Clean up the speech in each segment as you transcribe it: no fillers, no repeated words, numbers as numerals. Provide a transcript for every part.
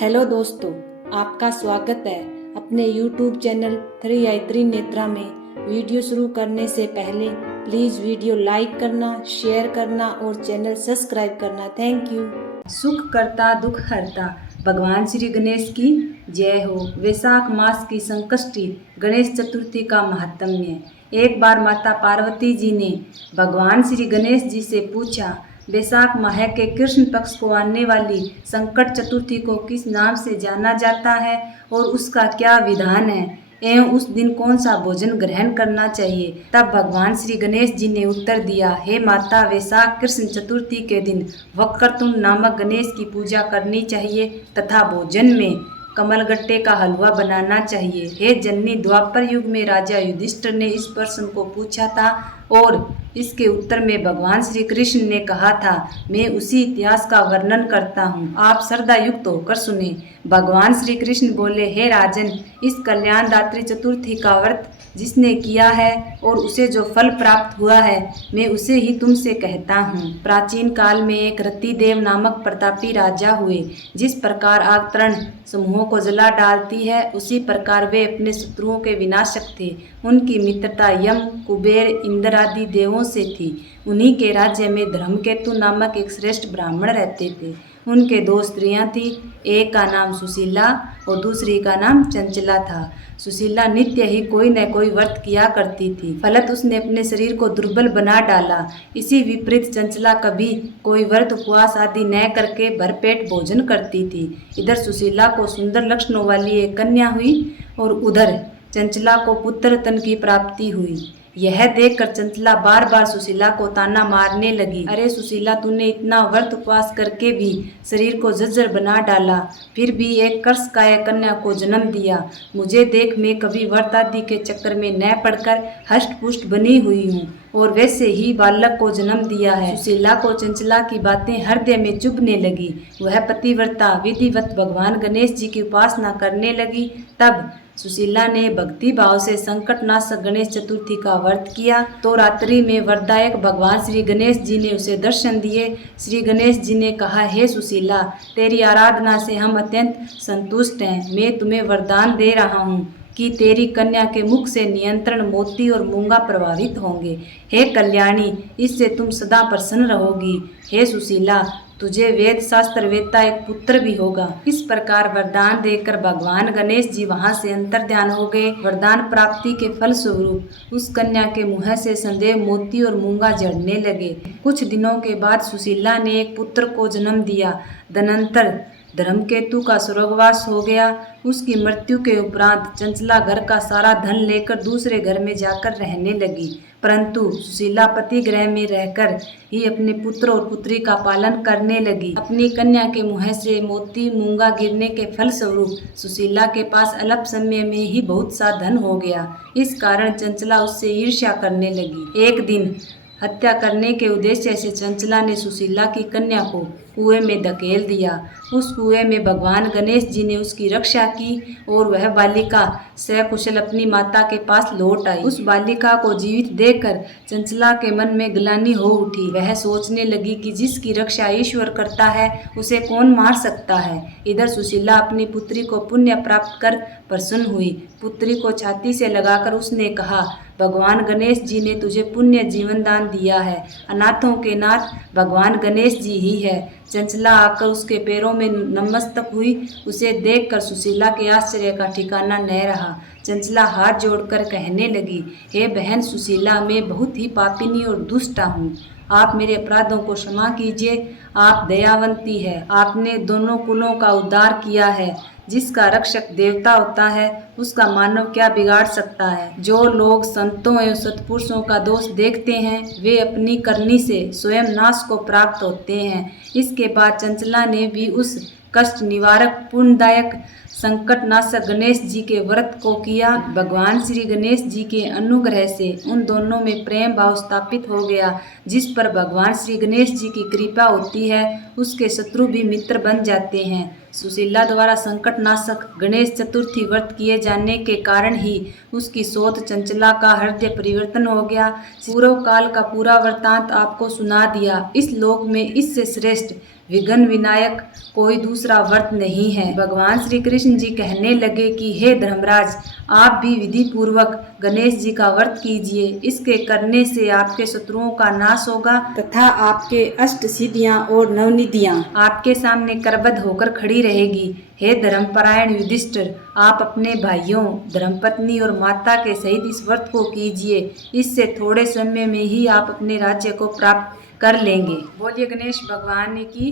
Hello दोस्तों, आपका स्वागत है अपने YouTube चैनल 3i3 नेत्रा में। वीडियो शुरू करने से पहले प्लीज़ वीडियो लाइक करना, शेयर करना और चैनल सब्सक्राइब करना। Thank you. सुख करता दुख हरता भगवान श्री गणेश की जय हो। वैशाख मास की संकष्टी गणेश चतुर्थी का महात्म्य। एक बार माता पार्वती जी ने भगवान श्री गणेश जी से पूछा, वैशाख माह के कृष्ण पक्ष को आने वाली संकट चतुर्थी को किस नाम से जाना जाता है और उसका क्या विधान है एवं उस दिन कौन सा भोजन ग्रहण करना चाहिए। तब भगवान श्री गणेश जी ने उत्तर दिया, हे माता, वैशाख कृष्ण चतुर्थी के दिन वक्रतुंड नामक गणेश की पूजा करनी चाहिए तथा भोजन में कमलगट्टे का हलवा बनाना चाहिए। हे जननी, द्वापर युग में राजा युधिष्ठिर ने इस प्रश्न को पूछा था और इसके उत्तर में भगवान श्री कृष्ण ने कहा था, मैं उसी इतिहास का वर्णन करता हूँ, आप श्रद्धा युक्त होकर सुने। भगवान श्री कृष्ण बोले, हे राजन, इस कल्याणदात्री चतुर्थी का व्रत जिसने किया है और उसे जो फल प्राप्त हुआ है, मैं उसे ही तुमसे कहता हूँ। प्राचीन काल में एक रतिदेव नामक प्रतापी राजा हुए। जिस प्रकार आग तरण समूहों को जला डालती है, उसी प्रकार वे अपने शत्रुओं के विनाशक थे। उनकी मित्रता यम, कुबेर, इंद्र आदि देवों से थी। उन्हीं के राज्य में धर्मकेतु नामक एक श्रेष्ठ ब्राह्मण रहते थे। उनके दो स्त्रियां थीं, एक का नाम सुशीला और दूसरी का नाम चंचला था। सुशीला नित्य ही कोई न कोई व्रत किया करती थी, फलत उसने अपने शरीर को दुर्बल बना डाला। इसी विपरीत चंचला कभी कोई व्रत उपवास आदि न करके भरपेट भोजन करती थी। इधर सुशीला को सुंदर लक्षणों वाली एक कन्या हुई और उधर चंचला को पुत्र रत्न की प्राप्ति हुई। यह देखकर चंचला बार बार सुशीला को ताना मारने लगी, अरे सुशीला, तूने इतना व्रत उपवास करके भी शरीर को जर्जर बना डाला, फिर भी एक कर्षकाय कन्या को जन्म दिया। मुझे देख, मैं कभी व्रत आदि के चक्कर में न पड़कर हष्ट पुष्ट बनी हुई हूँ और वैसे ही बालक को जन्म दिया है। सुशीला को चंचला की बातें हृदय में चुभने लगी। वह पतिव्रता विधिवत भगवान गणेश जी की उपासना करने लगी। तब सुशीला ने भक्ति भाव से संकटनाशक गणेश चतुर्थी का व्रत किया तो रात्रि में वरदायक भगवान श्री गणेश जी ने उसे दर्शन दिए। श्री गणेश जी ने कहा, हे सुशीला, तेरी आराधना से हम अत्यंत संतुष्ट हैं। मैं तुम्हें वरदान दे रहा हूँ कि तेरी कन्या के मुख से नियंत्रण मोती और मूंगा प्रभावित होंगे। हे कल्याणी, इससे तुम सदा प्रसन्न रहोगी। हे सुशीला, तुझे वेद शास्त्र वेदता एक पुत्र भी होगा। इस प्रकार वरदान देकर भगवान गणेश जी वहां से अंतर्ध्यान हो गए। वरदान प्राप्ति के फल स्वरूप उस कन्या के मुँह से संदेव मोती और मूंगा झड़ने लगे। कुछ दिनों के बाद सुशीला ने एक पुत्र को जन्म दिया। तदनंतर धर्मकेतु का स्वर्गवास हो गया। उसकी मृत्यु के उपरांत चंचला घर का सारा धन लेकर दूसरे घर में जाकर रहने लगी, परंतु सुशीला पति गृह में रहकर ही अपने पुत्र और पुत्री का पालन करने लगी। अपनी कन्या के मुँह से मोती मूंगा गिरने के फल स्वरूप सुशीला के पास अल्प समय में ही बहुत सा धन हो गया। इस कारण चंचला उससे ईर्ष्या करने लगी। एक दिन हत्या करने के उद्देश्य से चंचला ने सुशीला की कन्या को कुएं में धकेल दिया। उस कुएं में भगवान गणेश जी ने उसकी रक्षा की और वह बालिका सकुशल अपनी माता के पास लौट आई। उस बालिका को जीवित देखकर चंचला के मन में ग्लानि हो उठी। वह सोचने लगी कि जिसकी रक्षा ईश्वर करता है उसे कौन मार सकता है। इधर सुशीला अपनी पुत्री को पुण्य प्राप्त कर प्रसन्न हुई। पुत्री को छाती से लगाकर उसने कहा, भगवान गणेश जी ने तुझे पुण्य जीवन दान दिया है। अनाथों के नाथ भगवान गणेश जी ही है। चंचला आकर उसके पैरों में नतमस्तक हुई। उसे देखकर सुशीला के आश्चर्य का ठिकाना न रहा। चंचला हाथ जोड़कर कहने लगी, हे बहन सुशीला, मैं बहुत ही पापिनी और दुष्टा हूँ। आप मेरे अपराधों को क्षमा कीजिए। आप दयावंती है। आपने दोनों कुलों का उद्धार किया है। जिसका रक्षक देवता होता है उसका मानव क्या बिगाड़ सकता है। जो लोग संतों एवं सत्पुरुषों का दोष देखते हैं वे अपनी करनी से स्वयं नाश को प्राप्त होते हैं। इसके बाद चंचला ने भी उस कष्ट निवारक पुण्यदायक संकटनाशक गणेश जी के व्रत को किया। भगवान श्री गणेश जी के अनुग्रह से उन दोनों में प्रेम भाव स्थापित हो गया। जिस पर भगवान श्री गणेश जी की कृपा होती है उसके शत्रु भी मित्र बन जाते हैं। सुशीला द्वारा संकटनाशक गणेश चतुर्थी व्रत किए जाने के कारण ही उसकी सोच चंचला का हृदय परिवर्तन हो गया। पूर्व काल का पूरा वृत्तांत आपको सुना दिया। इस लोक में इससे श्रेष्ठ विघ्न विनायक कोई दूसरा व्रत नहीं है। भगवान श्री कृष्ण जी कहने लगे कि हे धर्मराज, आप भी विधि पूर्वक गणेश जी का व्रत कीजिए। इसके करने से आपके शत्रुओं का नाश होगा तथा आपके अष्ट सिद्धियां और नवनिधियां आपके सामने करबद्ध होकर खड़ी रहेगी। हे धर्मपरायण युधिष्ठिर, आप अपने भाइयों, धर्मपत्नी और माता के सहित इस व्रत को कीजिए। इससे थोड़े समय में ही आप अपने राज्य को प्राप्त कर लेंगे। बोलिए गणेश भगवान की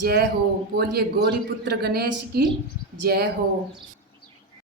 जय हो। बोलिए गौरी पुत्र गणेश की जय हो।